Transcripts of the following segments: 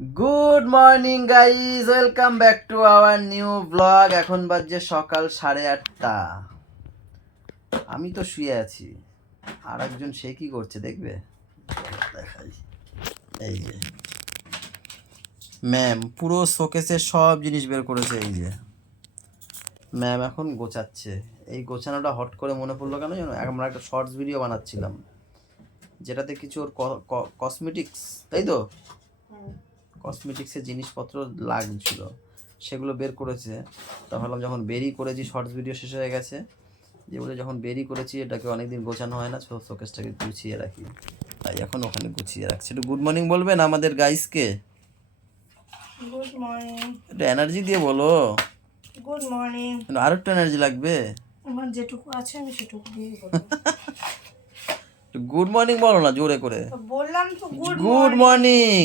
Good morning guys, welcome back to our new blog. এখন বাজে সকাল 8:30। আমি তো শুয়ে আছি, আর একজন সে কি করছে দেখবে, দেখাই। এই যে ম্যাম পুরো শোকেসের সব জিনিস বের করেছে। এই যে ম্যাম এখন গোছাচ্ছে। এই গোছানোটা হট করে মনে পড়লো কেন জানো, আমরা একটা শর্টস ভিডিও বানাচ্ছিলাম যেটাতে কিছু ওর কসমেটিক্স, তাই তো, কসমেটিক্সের জিনিসপত্র লাগছিল, সেগুলো বের করেছে। তা ভাবলাম যখন বেরি করেছি, শর্টস ভিডিও শেষ হয়ে গেছে, যেগুলো যখন বেরি করেছি এটাকে অনেকদিন গোছানো হয় না, শোকেসটাকে গুছিয়ে রাখি, তাই এখন ওখানে গুছিয়ে রাখছি। একটু গুড মর্নিং বলবেন আমাদের গাইসকে? Good morning. একটু এনার্জি দিয়ে বলো। Good morning. আরো একটু এনার্জি লাগবে। আমার যেটুকু আছে আমি সেটুকু দিয়ে বলবো। গুড মর্নিং বলো না জোরে করে। বললাম তো গুড মর্নিং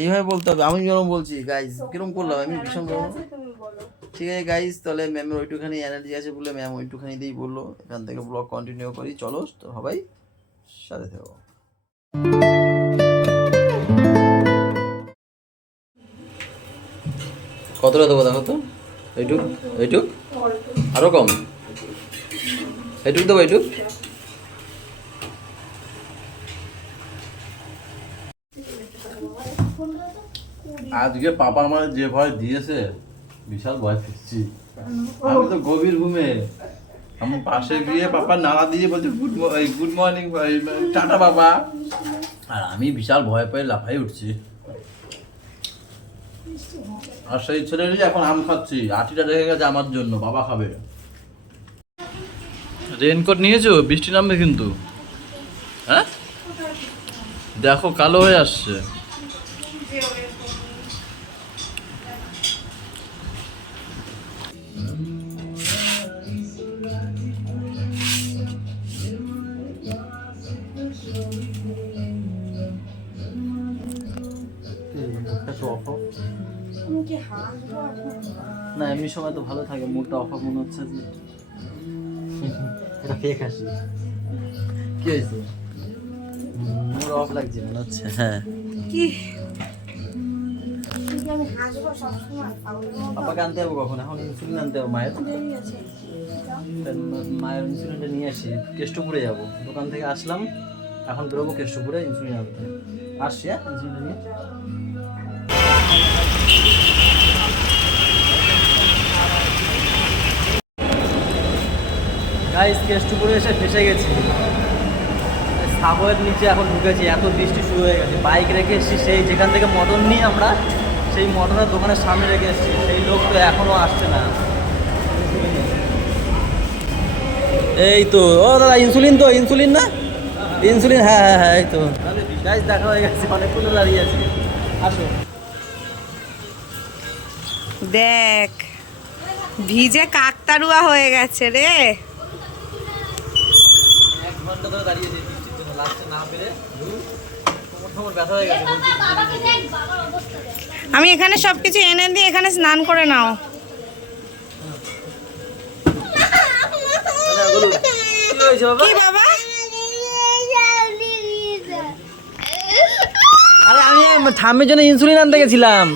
এইভাবে বলতে হবে। আমি যেরকম বলছি গাইস, কিরকম করলাম আমি, ভীষণ বলো। তুমি বলো। ঠিক আছে গাইস, তাহলে ম্যামের ওইটুখানি এনার্জি আছে বলে ম্যাম ওইটুখানি দিয়েই বললো। এখান থেকে ব্লগ কন্টিনিউ করি, চলো তো সবাই সাথে থেকো। কতটা দেবো দেখো তো? এইটুক, এইটুক, আরো কম, এইটুক দেবো, এইটুক। আজকে পাপা আমার যে ভয় দিয়েছে, বিশাল ভয় পেয়েছি। আমি তো গভীর ঘুমে, আমি পাশে গিয়ে পাপা নাড়া দিয়ে বলছে গুড মর্নিং, টাটা বাবা। আর আমি বিশাল ভয় পেয়ে লাফাই উঠছি। আর সেই ছেলেরই এখন আম খাচ্ছি, আটিটা রেখে গেছে আমার জন্য, বাবা খাবে। রেনকোট নিয়েছো? বৃষ্টি নামবে কিন্তু। হ্যাঁ দেখো কালো হয়ে আসছে। না এমনি সময় তো ভালো থাকে, মুডটা অফ মনে হচ্ছে যে এটা ফেক হাসি। কি হয়েছে? মুড অফ লাগছে মনে হচ্ছে। হ্যাঁ কি আমি হাসবো সবসময়? পাপাকে আনতে যাবো কখন? এখন ইনসুলিন আনতে যাবো মায়ের। মায়ের ইনসুলিনটা নিয়ে আসি, কেষ্টপুরে যাবো। দোকান থেকে আসলাম, এখন বেরোবো কেষ্টপুরে ইনসুলিন আনতে। আসছি, হ্যাঁ ইনসুলিন নিয়ে। গাইস কেষ্টপুরে এসে ফেসে গেছি, সাবওয়ের নিচে এখন ঢুকেছি। এত বৃষ্টি শুরু হয়ে গেছে, বাইক রেখে এসেছি সেই যেখান থেকে মটন নিই আমরা, সেই মটনের দোকানের সামনে রেখে এসেছি। সেই লোক তো এখনও আসছে না। এই তো, ও দাদা ইনসুলিন তো, ইনসুলিন না, ইনসুলিন, হ্যাঁ হ্যাঁ হ্যাঁ, এই তো গাইস দেখা হয়ে গেছে, অনেকক্ষণ দাঁড়িয়ে আছি। আসো। দেখ ভিজে কাকতারুয়া হয়ে গেছে রে। 1 ঘন্টা ধরে দাঁড়িয়েছি বৃষ্টির জন্য, লাস্টে না পেরে কোমর ব্যথা হয়ে গেছে। আমি এখানে সবকিছু এনে দিয়ে এখানে স্নান করে নাও। কি বাবা? আরে আমি ঠাম্মির জন্য ইনসুলিন আনতে গেছিলাম।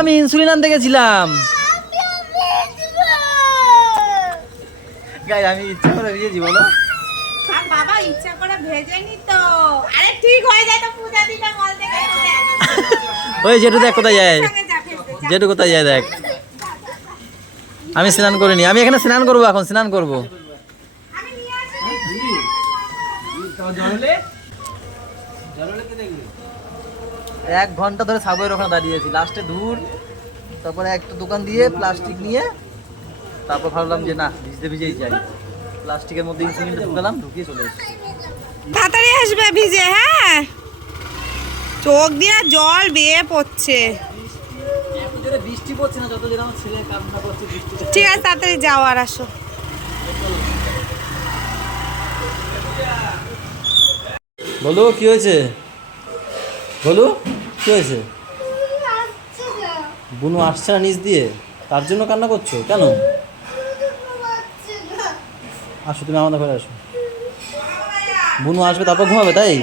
আমি ইনসুলিন আনতে গেছিলাম। গাই আমি ইচ্ছা করে ভিজেছি বলো। আর বাবা ইচ্ছা করে ভেজেনি তো। আরে ঠিক হয়ে যায় তো, পূজা দিটা মল থেকে ওই জেঠু দেখ কোথায় যায়, জেঠু কোথায় যায় দেখ। আমি স্নান করিনি, আমি এখানে স্নান করবো, এখন স্নান করবো। আমি নিয়ে আসি। 1 ঘন্টা ধরে সাবওয়ের ওখানে দাঁড়িয়েছি, লাস্টে দূর, তারপরে একটা দোকান দিয়ে প্লাস্টিক নিয়ে, তারপর ভাবলাম যে না ভিজতে ভিজেই যাই। প্লাস্টিকের মধ্যে ইনসুলিনটা ঢুকালাম, ঢুকিয়ে চলে এসেছি। তাড়াতাড়ি আসবে ভিজে, হ্যাঁ চোখ দিয়ে জল বেয়ে পড়ছে। এত জোরে বৃষ্টি পড়ছে না, যত জোরে আমার ছেলে কান্না করছে বৃষ্টিতে। ঠিক আছে তাড়াতাড়ি যাও আর আসো। বলো কি হয়েছে, বলো কি হয়েছে? বুনু আসছে না নিচ দিয়ে, তার জন্য কান্না করছো কেন? আসো তুমি আমাদের ঘরে আসো। বুনু আসবে তারপর ঘুমাবে তাই?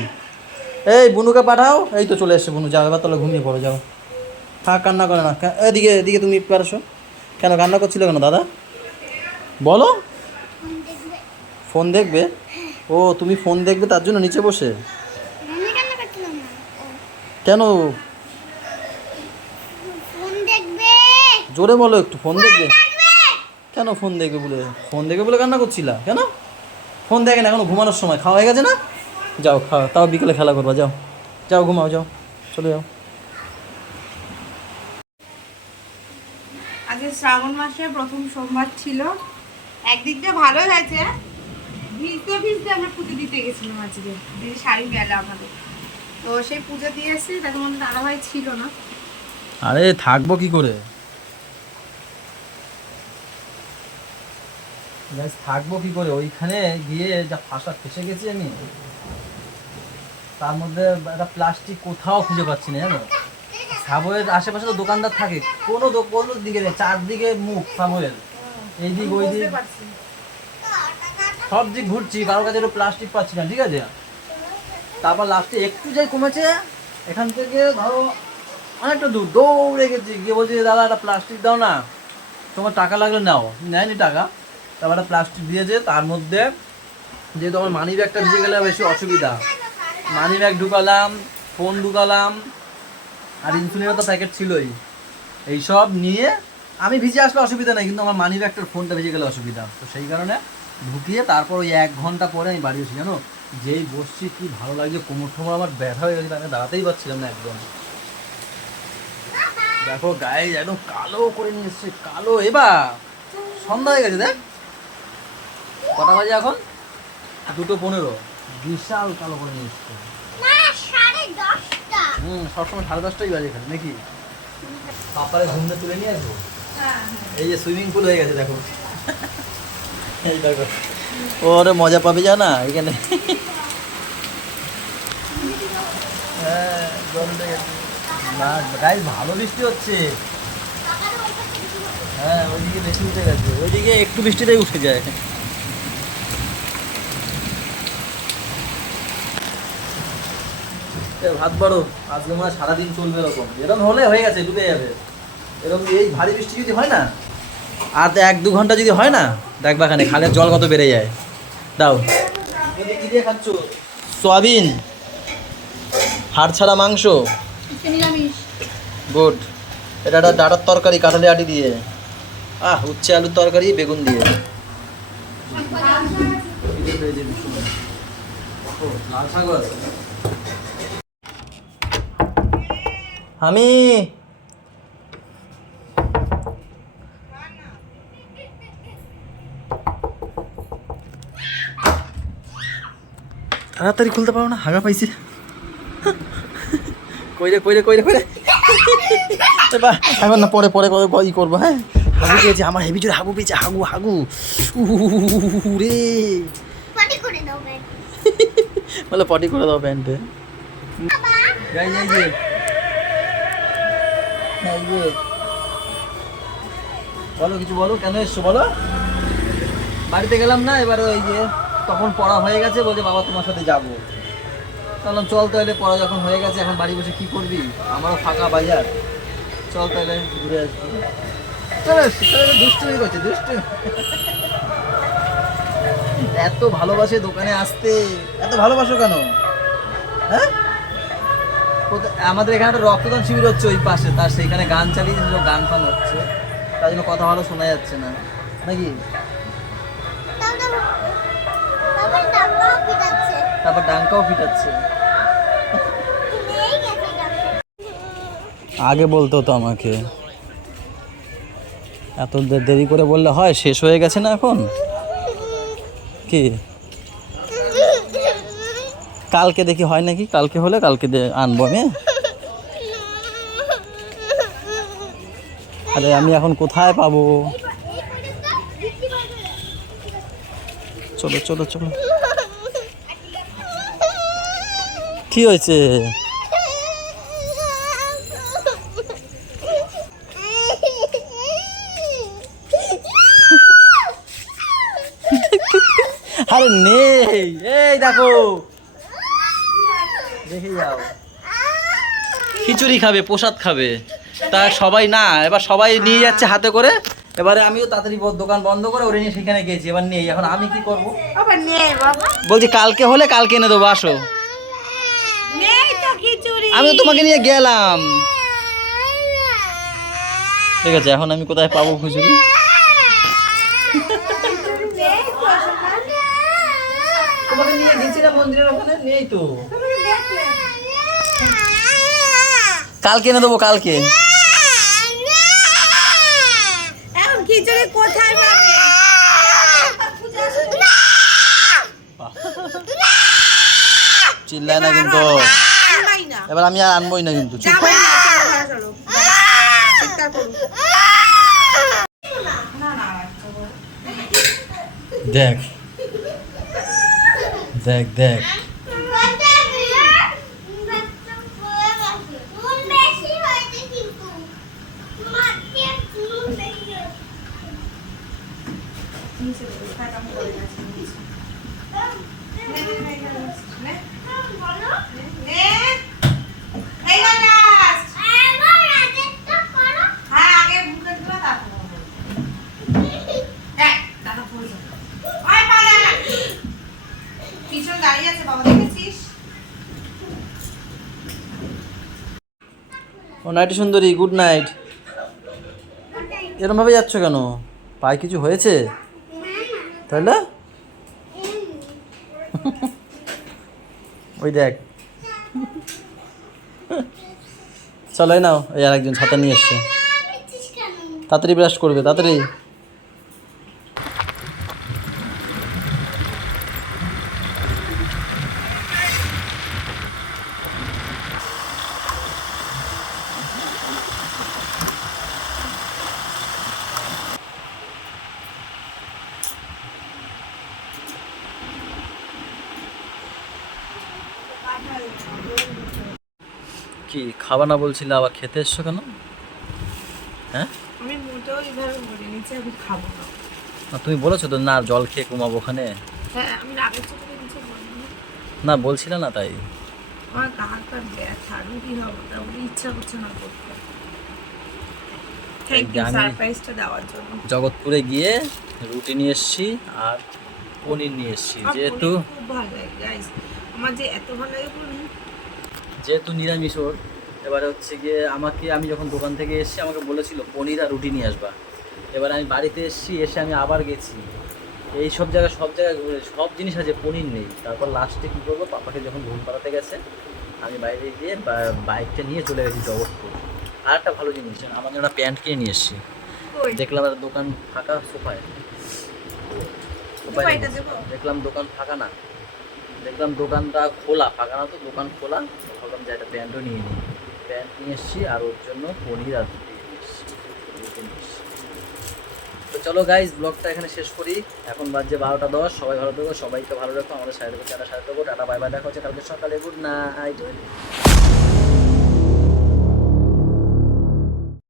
এই বুনুকে পাঠাও। এই তো চলে এসছে বুনু, যাও এবার তাহলে ঘুমিয়ে পড়ো, যাও। থাক, কান্না করে না। এদিকে এদিকে তুমি পারছো কেন? কান্না করছিল কেন দাদা? বলো। ফোন দেখবে? ও তুমি ফোন দেখবে তার জন্য নিচে বসে? কেন? জোরে বলো একটু, ফোন দেখবে কেন? ফোন দেখবে বলে, ফোন দেখবে বলে কান্না করছিলা কেন? ফোন দেখে না এখনো, ঘুমানোর সময়, খাওয়া হয়ে গেছে না? যাও খাও, তাও বিকেলে খেলা করবা, যাও যাও ঘুমাও, যাও চলে যাও। আজকে শ্রাবণ মাসের প্রথম সোমবার ছিল, একদিক দিয়ে ভালো হয়েছে। ভিজতে ভিজতে আমরা পুজো দিতে গেছিলাম আজকে, দিদি শাড়ি মেলা আমাদের, তো সেই পুজো দিয়ে এসেছি, তাদের মধ্যে দাদাভাই ছিল না। আরে থাকবো কি করে, থাকবো কি করে? ওইখানে গিয়ে যা ফাঁসা ফেসে গেছি আমি, তার মধ্যে একটা প্লাস্টিক কোথাও খুঁজে পাচ্ছি না জানো। সাবওয়ের আশেপাশে তো দোকানদার থাকে, কোনো দিকে নেই, চারদিকে মুখ সাবওয়ের, এই দিক ওই দিক সব দিক ঘুরছি, কারোর কাছে একটু প্লাস্টিক পাচ্ছি না, ঠিক আছে। তারপর লাস্টে একটু যাই কমেছে, এখান থেকে ধরো অনেকটা দূর দৌড়ে গেছি, গিয়ে বলছি দাদা একটা প্লাস্টিক দাও না, তোমার টাকা লাগলে নাও। নেয়নি টাকা, তারপর একটা প্লাস্টিক দিয়েছে, তার মধ্যে যেহেতু আমার মানি ব্যাগটা ভিজে গেলে বেশি অসুবিধা, মানি ব্যাগ ঢুকালাম, ফোন ঢুকালাম, আর ইনসুলিনের তো প্যাকেট ছিলই, এইসব নিয়ে আমি ভিজে আসলে অসুবিধা নেই, কিন্তু আমার মানি ব্যাগটার ফোনটা ভিজে গেলে অসুবিধা, তো সেই কারণে ঢুকিয়ে তারপর ওই 1 ঘন্টা পরে আমি বাড়ি এসেছি জানো। যেই বসছি কি ভালো লাগছে, কোমর টোমর আমার ব্যথা হয়ে গেছিল, আমি দাঁড়াতেই পারছিলাম না একদম। দেখো গায়ে একদম কালো করে নিয়ে এসছে, কালো। এবার সন্ধ্যা হয়ে গেছে, দেখ কটা বাজে এখন, 2:15, বিশাল কালো করে নিয়ে এসছে। সবসময় 10:30টাই বাজে এখানে নাকি? পাপারে ঘুমতে তুলে নিয়ে আসবো। এই যে সুইমিং পুল হয়ে গেছে দেখো, এই দেখো, ওরে মজা পাবে জানা এখানে। হ্যাঁ জল উঠে গেছে না গাইস, ভালো বৃষ্টি হচ্ছে। হ্যাঁ ওইদিকে বেশি উঠে গেছে, ওইদিকে একটু বৃষ্টিতেই উঠে যায়। ভাত বাড়ো, আজকে মনে হয় সারাদিন চলবে এরকম, এরকম হলে হয়ে গেছে, ডুবে যাবে এরকম। এই ভারী বৃষ্টি যদি হয় না, আর 1-2 ঘন্টা যদি হয় না, দেখবা খানে খালের জল কত বেড়ে যায়। দাও কি দিয়ে খাচ্ছ? সয়াবিন, হাড় ছাড়া মাংস, গুড। এটা একটা ডাটার তরকারি, কাঁঠালি আটি দিয়ে, উচ্ছে আলুর তরকারি বেগুন দিয়ে। লাল শাকও আছে। আমি তাড়াতাড়ি খুলতে পারো না, হাগা পাইছি। কইরে কইরে কইরে কইরে এখন না, পরে পরে ই করবো। হ্যাঁ হাগু পেয়েছে আমার, হেভি জোরে হাগু পেয়েছে, হাগু হাগু রে, বলে পটি করে দাও প্যান্টে। বলো কিছু বলো, কেন এসছো বলো? বাড়িতে গেলাম না, এবার ওই যে তখন পড়া হয়ে গেছে, বলছে বাবা তোমার সাথে যাবো। তাহলে চল তাহলে, পড়া যখন হয়ে গেছে এখন বাড়ি বসে কি করবি, আমারও ফাঁকা বাজার, চল তাহলে ঘুরে আসবি। দুষ্টুমি করছে, দুষ্টুমি। এত ভালোবাসে দোকানে আসতে, এত ভালোবাসো কেন? হ্যাঁ আমাদের এখানে একটা রক্তদান শিবির হচ্ছে ওই পাশে, তার সেইখানে গান চালিয়ে গান ফান হচ্ছে, তার জন্য কথা ভালো শোনা যাচ্ছে না নাকি। তারপর ডাঙ্কাও পিটাচ্ছে। আগে বলতো তো আমাকে, এত দেরি করে বললে হয়? শেষ হয়ে গেছে না এখন কি? কালকে দেখি হয় নাকি, কালকে হলে কালকে আনবো আমি। আরে আমি এখন কোথায় পাবো? চলো চলো চলো। কি হয়েছে? আরে নেই, এই দেখো দেখো, দেখে যাও। খিচুড়ি খাবে, প্রসাদ খাবে, তা সবাই না, এবার সবাই নিয়ে যাচ্ছে হাতে করে। এবারে আমিও তাড়াতাড়ি দোকান বন্ধ করে ওরে নিয়ে সেখানে গেছি, এবার নেই, এখন আমি কি করব? বাবা নে বাবা, বলছি কালকে হলে কালকে এনে দেবো, আসো। নেই তো খিচুড়ি। আমি তো তোমাকে নিয়ে গেলাম। ঠিক আছে, এখন আমি কোথায় পাবো খিচুড়ি? তোমাকে নিয়ে গেছিলাম মন্দিরের ওখানে, নেই তো। কালকে এনে দেবো, কালকে। এখন খিচুড়ি কোথায় পাবে? চিল্লায় না কিন্তু, আনবাই না, এবার আমি আর আনবোই না কিন্তু। চুপ যাবোই কর। না, চলো ঘরে চলো, চিৎকার করুন। না না দেখ দেখ দেখ, দাঁড়িয়ে আছে বাবা, দেখেছিস? ও নাইটি সুন্দরী, গুড নাইট। এরকম ভাবে যাচ্ছ কেন? পায়ে কিছু হয়েছে তাহলে? ওই দেখ, চলো এই নাও, এই আর একজন ছাতা নিয়ে এসছে। তাড়াতাড়ি ব্রাশ করবে, তাড়াতাড়ি। কি খাবা না বলছিলে, আবার খেতে এসছো কেন? হ্যাঁ, আমি মোটেও এইভাবে বলিনি যে আমি খাবো না। না তুমি বলেছো তো না, জল খেয়ে ঘুমাবো ওখানে। হ্যাঁ, আমি রাগের চোখে কিছু বলিনি। না বলছিলে না, তাই। আমার গা হাত ব্যথা, রুটি হবে না, আমার ইচ্ছা করছে না করতে। থ্যাংক ইউ আমি- সারপ্রাইজটা দেওয়ার জন্য। জগৎপুরে গিয়ে রুটি নিয়ে এসছি আর পনির নিয়ে এসছি, আমার যেহেতু পনির খুব ভালো লাগে গাইস, আমার যে এত ভালো লাগে পনির। যেহেতু নিরামিষ ওর, এবারে হচ্ছে গিয়ে আমি যখন দোকান থেকে এসেছি আমাকে বলেছিল পনির আর রুটি নিয়ে আসবা। এবার আমি বাড়িতে এসেছি, এসে আমি আবার গেছি এই সব জায়গায় ঘুরে, সব জিনিস আছে, পনির নেই। তারপর লাস্টে কী করবো, পাপাকে যখন ঘুম পাড়াতে গেছে আমি বাইরে গিয়ে বাইকটা নিয়ে চলে গেছি জগৎপুর। আর একটা ভালো জিনিস, আমার জন্য একটা প্যান্ট কিনে নিয়ে এসেছি। কই? দেখলাম একটা দোকান ফাঁকা, সোফায় সোফাইটা দেবো? দেখলাম দোকান ফাঁকা না, দেখলাম দোকানটা খোলা, ফাঁকা না তো, দোকান খোলা। ভাবলাম যে একটা প্যান্টও নিয়ে নিই, প্যান্ট নিয়ে এসেছি আর ওর জন্য পনির আর রুটি নিয়ে এসেছি। তো চলো গাইজ, ব্লগটা এখানে শেষ করি। এখন বাজছে 12:10। সবাই ভালো থেকো, সবাইকে ভালো রাখো, আমাদের সাথে থেকো, টাটা, সাথে থেকো, টাটা, বাই বাই, দেখা হচ্ছে কালকে সকালে, গুড নাইট।